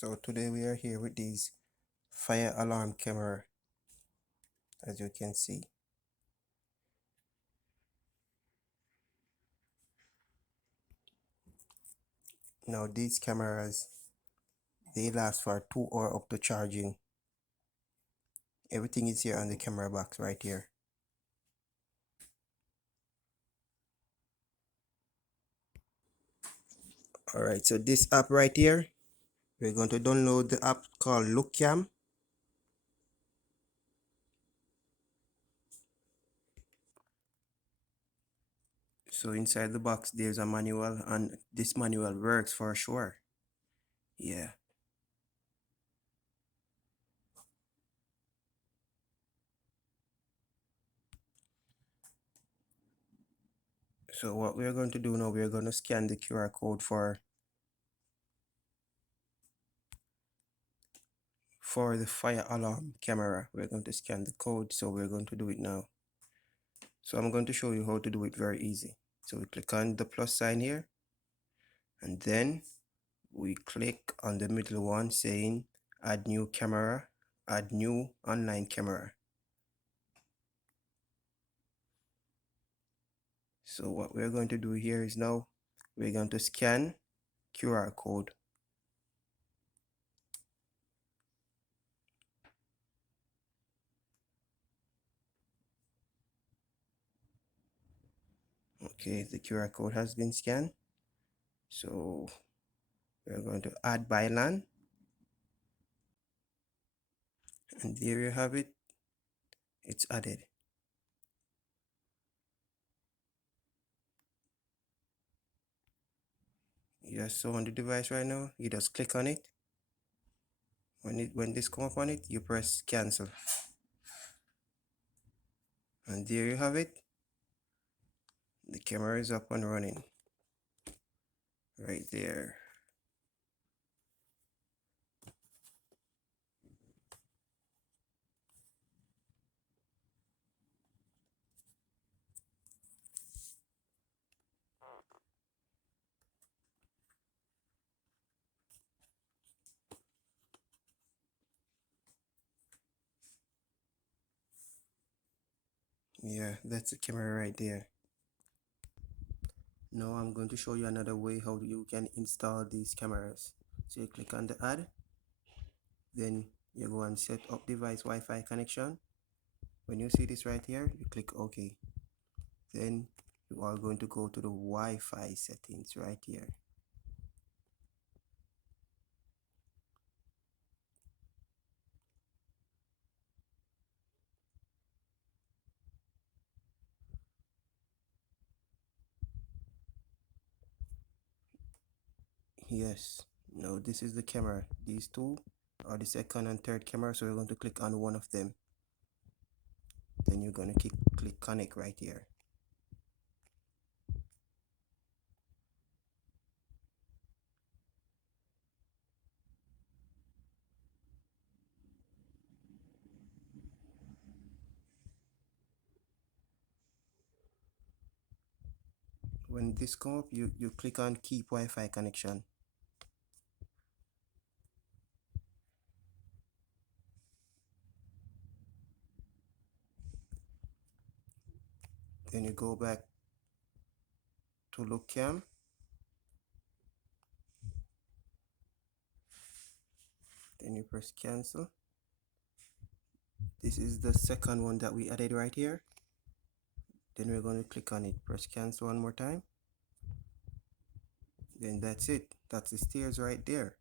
So today we are here with these fire alarm camera, as you can see. Now these cameras, they last for 2 hours up to charging. Everything is here on the camera box right here. Alright, so this app right here, we're going to download the app called LookCam. So inside the box there's a manual, and this manual works for sure. Yeah. So what we're going to do now, we're going to scan the QR code for the fire alarm camera. We're going to scan the code, so we're going to do it now. So I'm going to show you how to do it very easy. So we click on the plus sign here, and then we click on the middle one saying add new camera, add new online camera. So what we're going to do here is now we're going to scan QR code. Okay, the QR code has been scanned. So we're going to add byline, and there you have it. It's added. You just saw on the device right now. You just click on it. When this come up on it, you press cancel, and there you have it. The camera is up and running right there. Yeah, that's the camera right there. Now I'm going to show you another way how you can install these cameras. So you click on the add, then you go and set up device Wi-Fi connection. When you see this right here, you click OK. Then you are going to go to the Wi-Fi settings right here. Yes, now this is the camera. These two are the second and third camera, so we're going to click on one of them. Then you're going to click connect right here. When this come up, you click on keep Wi-Fi connection. Then you go back to LookCam. Then you press cancel. This is the second one that we added right here. Then we're going to click on it, press cancel one more time. Then that's it. That's the stairs right there.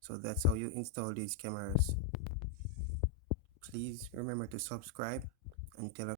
So that's how you install these cameras. Please remember to subscribe and tell